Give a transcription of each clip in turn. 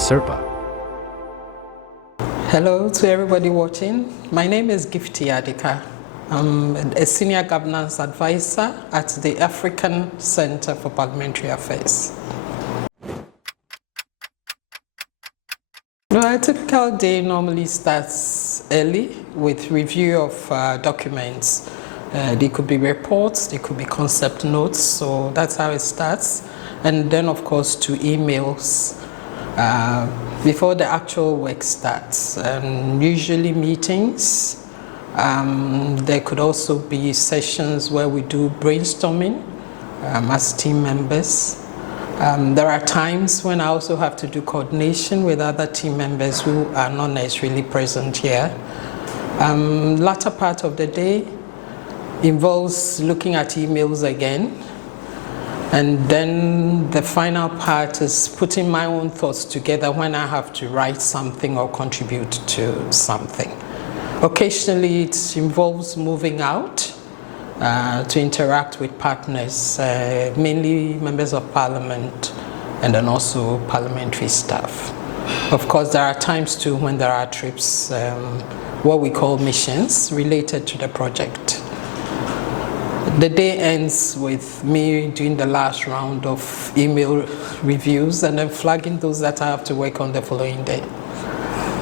ACEPA. Hello to everybody watching. My name is Gifty Adika. I'm a Senior Governance Advisor at the African Center for Parliamentary Affairs. A typical day normally starts early with review of documents. They could be reports, they could be concept notes, so that's how it starts. And then of course to emails before the actual work starts. Usually meetings. There could also be sessions where we do brainstorming as team members. There are times when I also have to do coordination with other team members who are not necessarily present here. Latter part of the day involves looking at emails again. And then the final part is putting my own thoughts together when I have to write something or contribute to something. Occasionally it involves moving out to interact with partners, mainly members of parliament and then also parliamentary staff. Of course, there are times too when there are trips, what we call missions related to the project. The day ends with me doing the last round of email reviews and then flagging those that I have to work on the following day.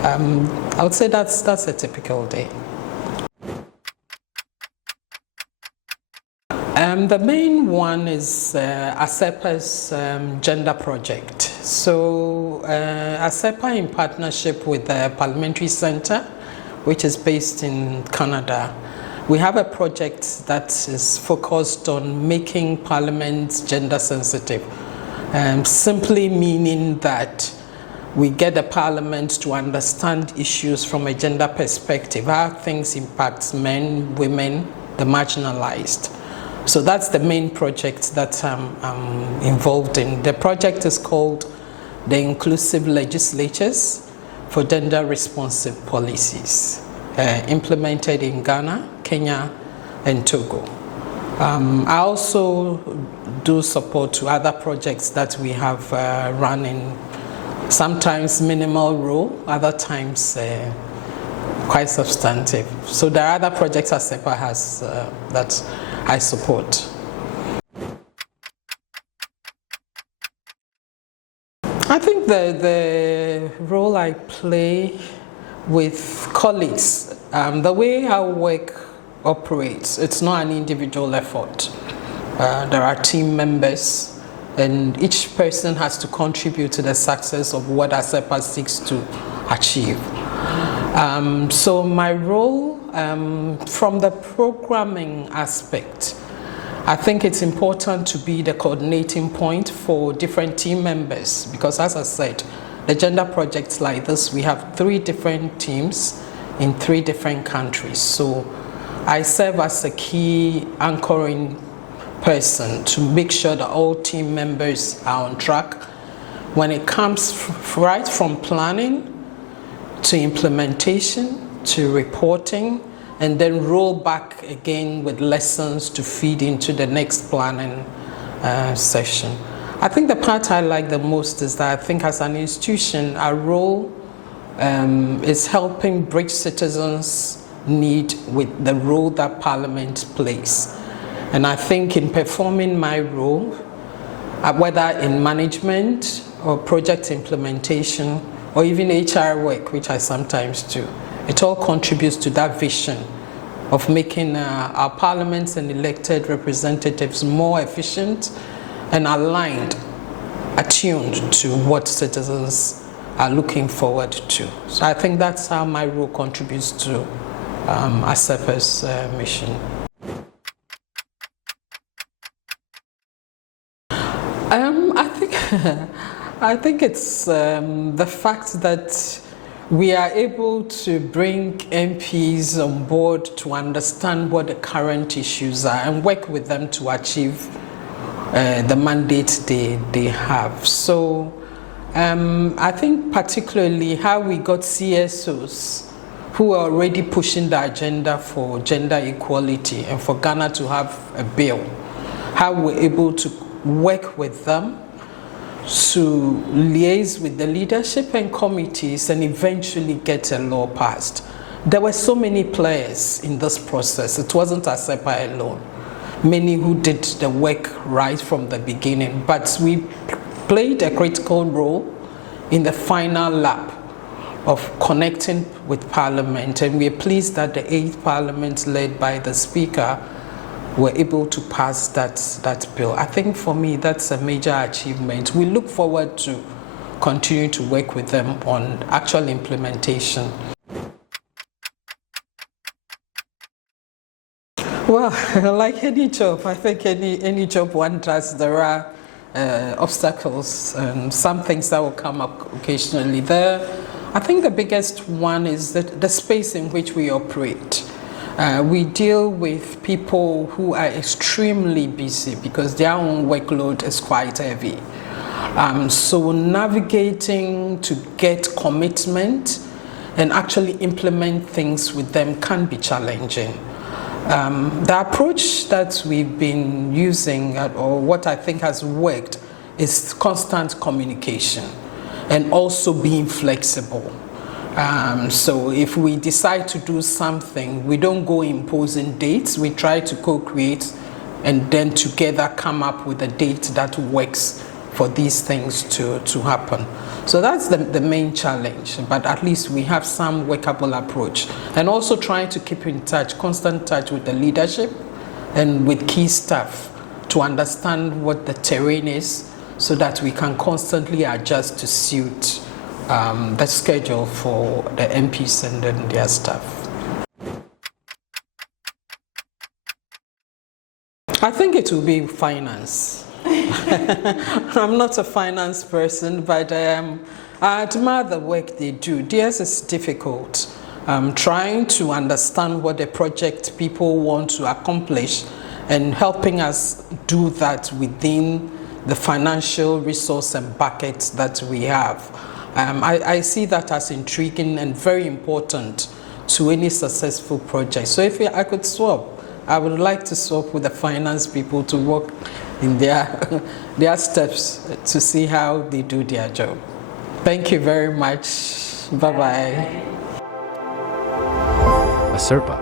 I would say that's a typical day. The main one is ACEPA's gender project. So ACEPA, in partnership with the Parliamentary Center, which is based in Canada, we have a project that is focused on making Parliament gender sensitive, simply meaning that we get the Parliament to understand issues from a gender perspective, how things impact men, women, the marginalized. So that's the main project that I'm involved in. The project is called the Inclusive Legislatures for Gender Responsive Policies, implemented in Ghana, Kenya, and Togo. I also do support to other projects that we have running, sometimes minimal role, other times quite substantive. So there are other projects ACEPA has that I support. I think the role I play with colleagues, the way our work operates, it's not an individual effort. There are team members and each person has to contribute to the success of what ACEPA seeks to achieve. So my role from the programming aspect, I think it's important to be the coordinating point for different team members because, as I said, the gender projects like this, we have 3 different teams in 3 different countries. So I serve as a key anchoring person to make sure that all team members are on track when it comes right from planning to implementation to reporting, and then roll back again with lessons to feed into the next planning session. I think the part I like the most is that I think as an institution, our role is helping bridge citizens' need with the role that Parliament plays. And I think in performing my role, whether in management or project implementation or even HR work, which I sometimes do, it all contributes to that vision of making our parliaments and elected representatives more efficient and aligned, attuned to what citizens are looking forward to. So I think that's how my role contributes to ACEPA's mission. I think it's the fact that we are able to bring MPs on board to understand what the current issues are and work with them to achieve the mandate they have. So I think particularly how we got CSOs who are already pushing the agenda for gender equality and for Ghana to have a bill, how we're able to work with them to liaise with the leadership and committees and eventually get a law passed. There were so many players in this process. It wasn't ACEPA alone. Many who did the work right from the beginning, but we played a critical role in the final lap of connecting with Parliament, and we are pleased that the 8th Parliament, led by the Speaker, were able to pass that bill. I think for me that's a major achievement. We look forward to continue to work with them on actual implementation. Well, like any job, I think any job one does, there are obstacles and some things that will come up occasionally. I think the biggest one is the space in which we operate. We deal with people who are extremely busy because their own workload is quite heavy. So navigating to get commitment and actually implement things with them can be challenging. The approach that we've been using, or what I think has worked, is constant communication and also being flexible. So if we decide to do something, we don't go imposing dates. We try to co-create and then together come up with a date that works for these things to happen. So that's the main challenge, but at least we have some workable approach. And also trying to keep in touch, constant touch with the leadership and with key staff to understand what the terrain is so that we can constantly adjust to suit the schedule for the MPs and then their staff. I think it will be finance. I'm not a finance person, but I admire the work they do. Theirs is difficult. Trying to understand what the project people want to accomplish and helping us do that within the financial resource and buckets that we have. I see that as intriguing and very important to any successful project. So if I could swap, I would like to swap with the finance people to work in their steps to see how they do their job. Thank you very much. Bye-bye. ACEPA,